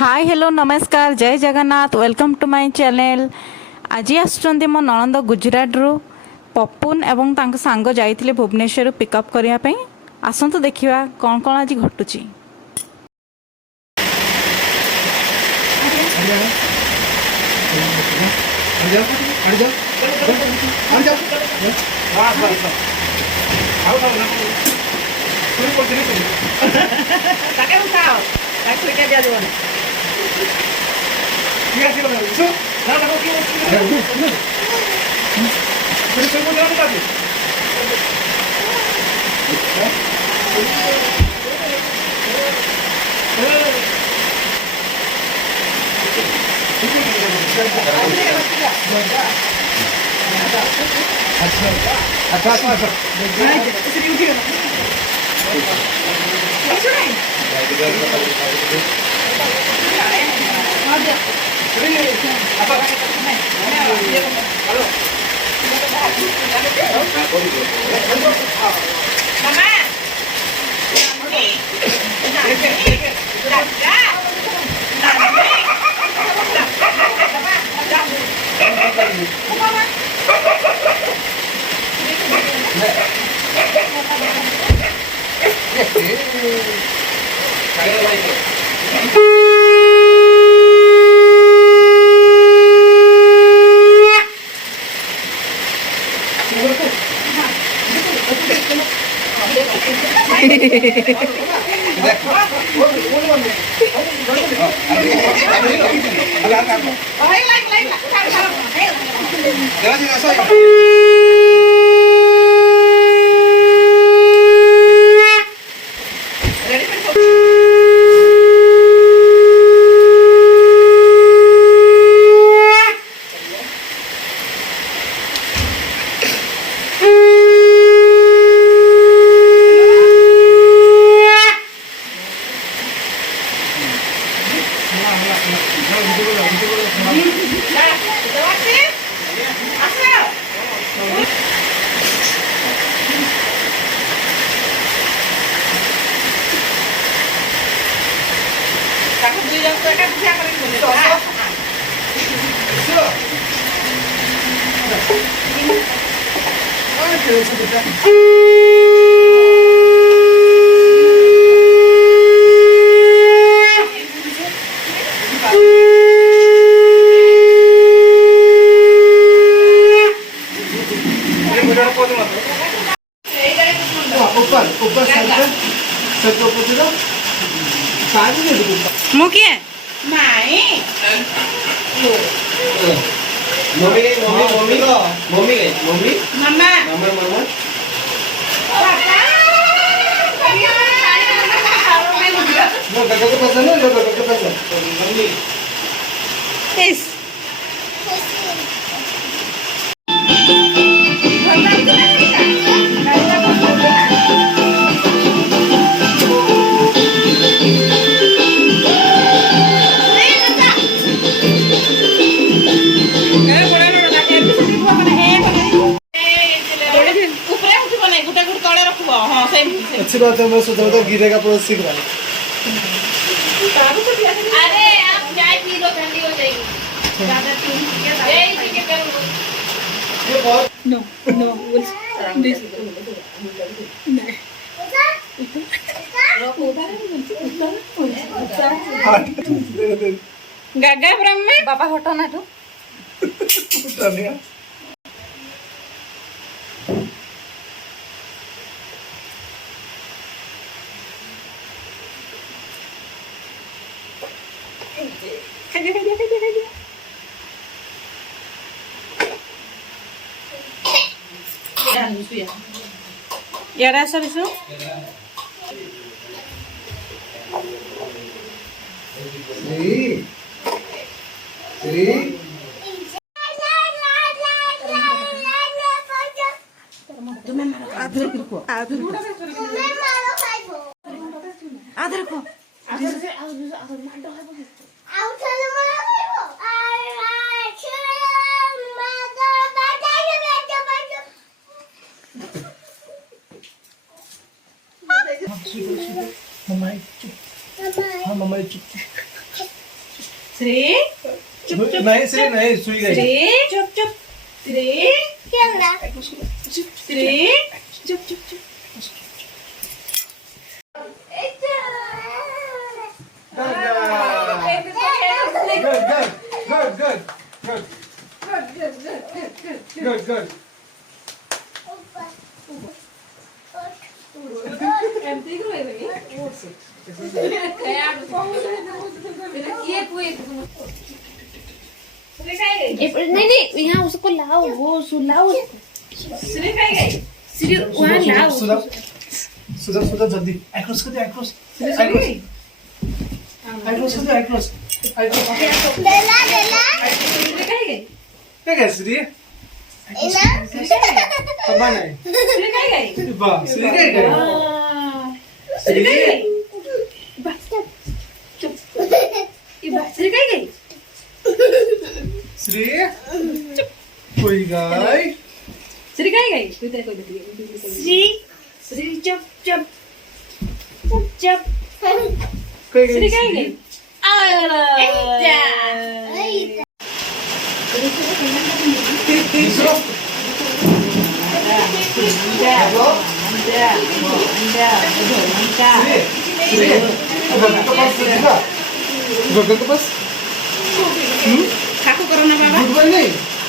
हाय hello नमस्कार जय Jagannath welcome to my channel. आज आसुचंदी मो ननंद गुजरात रु पपुन एवं तांको सांग जाइथिले भुवनेश्वर पिकअप करिया पे। आसंतु देखिबा कोन कोन आज घटुची। मुखिया नहीं मम्मी मम्मी मम्मी को मम्मी गई मम्मी मम्मा मम्मा मम्मा लो काका को पसंद है लो काका को पसंद मम्मी इस अच्छी बात है मैं सोच रहा था गिरेगा पूरा सीख रहा है अरे आप चाय पी लो ठंडी हो जाएगी ये बहुत नो नो दिस गागा ब्रह्म बाबा हटो ना तो धन्यवाद यारा सब इसो श्री श्री आधर को आधर को मम्मा चुप हाँ मम्मा चुप श्री नहीं श्री नहीं सुई गई श्री चुप चुप श्री श्री चुप चुप चुप Good. नहीं नहीं यहाँ उसको लाओ वो सुलाओ श्री काय गई श्री वहाँ लाओ सुधा जल्दी आइक्रोस कर दे आइक्रोस आइक्रोस कर दे आइक्रोस श्री काय गई क्या क्या श्री अब नहीं श्री काय गई वाह श्री क्या गई श्री काय गई श्री काय गई श्री कोई गई श्री काय गई तू ते कोई श्री श्री चुप चुप चुप चुप कोई श्री काय गई दूसरा श्री बगल के पास खाको करो ना बाबा गुड बाय नहीं